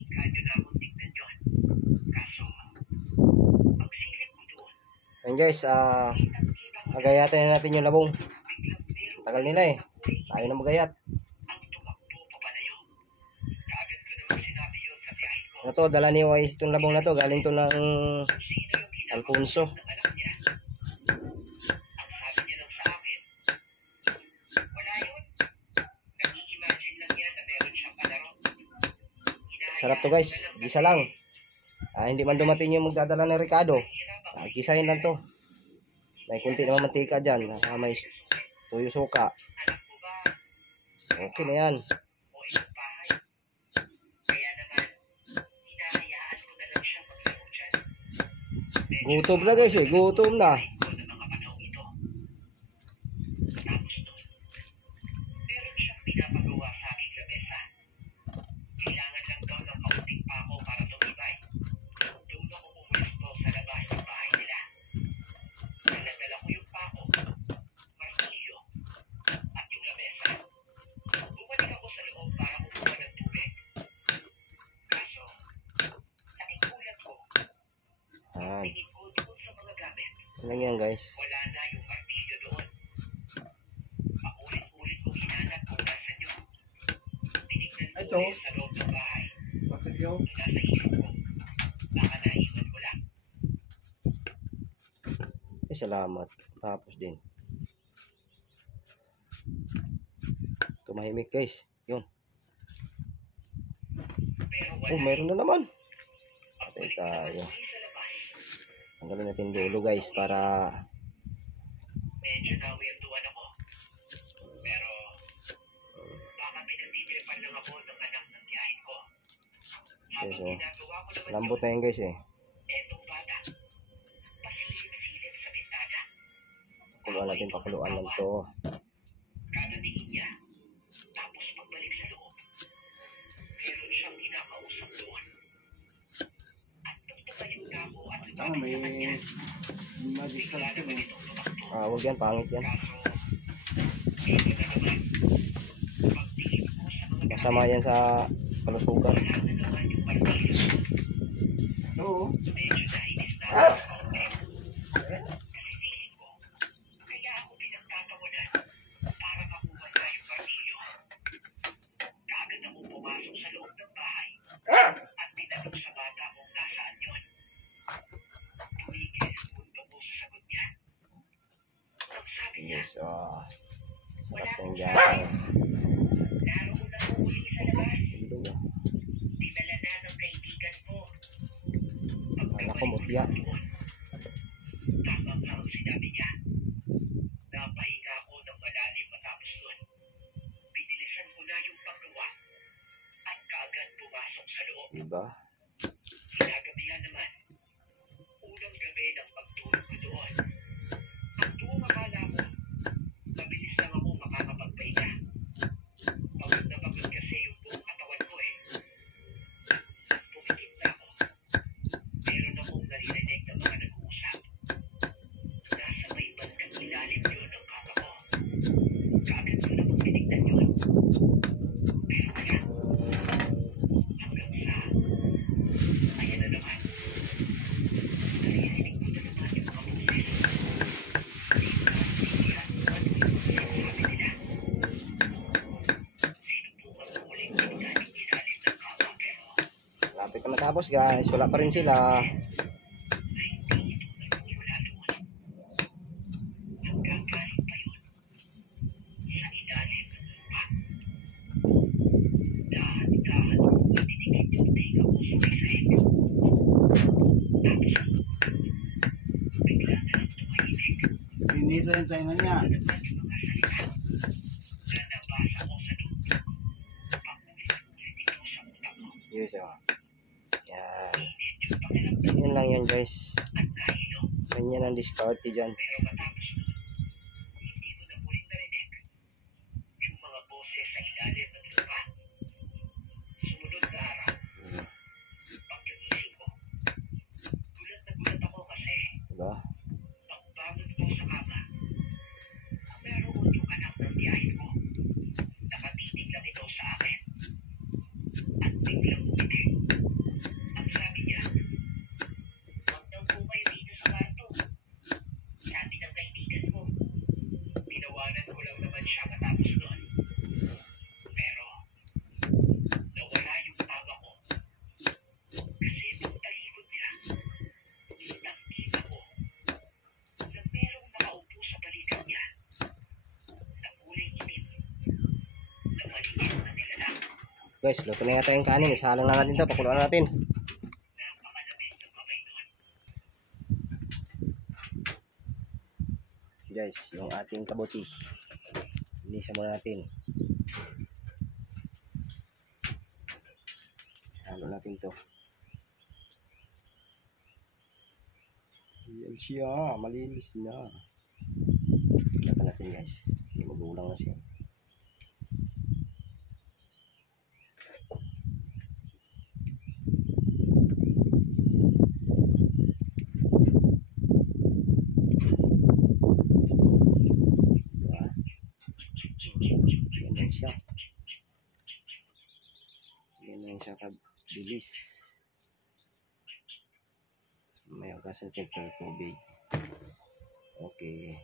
Kadyo na akong tignan yun. Kaso, pagsilip ko doon, Ayan guys, magayatin na natin yung labong. Tagal nila eh. Tayo na magayat. ang tumakbo pa pala yun. Kaagad ko naman sinabi yun sa tiyahin ko. Ano to, dala ni Wise itong labong na to. Galing to ng Sino yung ginagawa Alfonso. ng anak niya? Ang sabi niya lang sa akin, wala yun. Nag-i-imagine lang yan na meron siyang palaro. Sarap to guys, gisa lang. Hindi man dumating yung magdadala ng Ricardo. Gisahin lang to. May kunti naman mantika dyan. May tuyo suka. Anak mo ba? Okay na yan. O ibang bahay? Kaya naman, hinahayaan ko na lang siya maglaro dyan. Gutom na guys eh, gutom na. Ko ng mga panahon ito. Tapos doon, meron siyang pinapagawa sa aking lamesa. Kailangan lang daw ng kaunting pako para tumibay. Doon ako pumulisto sa labas ng bahay nila. Naladala ko yung pako, martilyo, at yung lamesa. Bumalik ako sa loob para kumuha ng tubig. Kaso, nakikulad ko. Ayan. Tingin ko doon sa mga gamit. Ano lang yan guys. Wala na yung martilyo doon. Paulit-ulit kong hinanap kung nasan yun. Tinignan ko Ito. ulit sa loob ng bahay. Martilyo. Nasa isip ko, baka naiwan ko lang. Salamat. Tapos din. Tumahimik guys. Yun. Pero Oh, wala. mayroon na naman. Pagbalik ko tayo. naman uli sa labas. Tanggalin natin dulo guys para Medyo na-weirduan ako. Pero, baka pinagtitripan lang ako ng anak ng tiyahin ko. Habang Yes, oh. ginagawa ko naman lambot yun, na yan guys eh. etong bata, pasilip-silip sa bintana. Pakuluan natin, pakuluan lang to. Kanatingin niya, tapos pagbalik sa loob, meron siyang kinakausap doon. At nung tumayo na ako at lumapit sa kanya, bigla naman itong tumakbo. Huwag yan, pangit yan. Kaso, ito na naman, pagtingin ko sa mga Masama yan sa kalusugan. wala na naman yung martilyo. Oo. Medyo nainis na ako sa kaunti. Kasi tingin ko, kaya ako pinagtatawanan para makuha na yung martilyo. Kaagad akong pumasok sa loob ng bahay at tinanong sa bata kung nasaan yun. Tumigil yung mundo ko sa sagot niya. Ang sabi niya, Yes, sarap wala ng akong guys. naroon ako uli sa labas. Dilo. Dinala na ng kaibigan ko. Anak ko, mutya. Tama nga ang sinabi niya. Napahinga ako ng malalim matapos nun. Binilisan ko na yung paggawa at kaagad pumasok sa loob. Diba? Kinagabihan naman. Unang gabi ng pagtulog ko doon. Ang buong akala ko, mabilis lang ako makakapagpahinga. Pagod na pagod kasi yung buong katawan ko eh. Pumikit na ako. Meron akong naririnig ng mga nag-uusap. Nasa may bandang ilalim yun ng kama ko. Kaagad ko namang tinignan yun. Pero wala. Hanggang sa, ayan na naman. Naririnig ko na naman yung mga boses. Di ko maintindihan kung ano yung sinasabi nila. Sinubukan ko ulit tignan yung ilalim ng kama pero Lapit na matapos guys. Wala pa rin sila. ay hindi ito nagmumula doon. Nanggagaling pa yun sa ilalim ng lupa. Dahan-dahan kong dinikit yung tenga ko sa may sahig. Tapos bigla na lang tumahimik. Dinito yung tenga niya. Ano naman yung mga salita na nabasa ko sa notebook. Paulit-ulit ito sa utak ko. Yes, yan. Init yung pakiramdam Yan lang yan guys. at nahilo. Ganyan ang diskarte dyan. Pero matapos nun, hindi ko na muling narinig yung mga boses sa ilalim ng lupa. Sumunod na araw, pagkagising ko, gulat na gulat ako kasi Diba? pagbangon ko sa kama, naroon yung anak ng tiyahin ko. Nakatitig lang ito sa akin at biglang umiti. Guys, luto na yata yung kanin. Isalang na natin to. Pakuluan na natin. Guys, yung ating kabuti. Linisan muna natin. Halo natin to. Yan siya. Malinis na. Lapan natin guys. Kasi magulang na siya. Yan siya. Yan lang siya kabilis. May agasan natin ng tubig. Okay.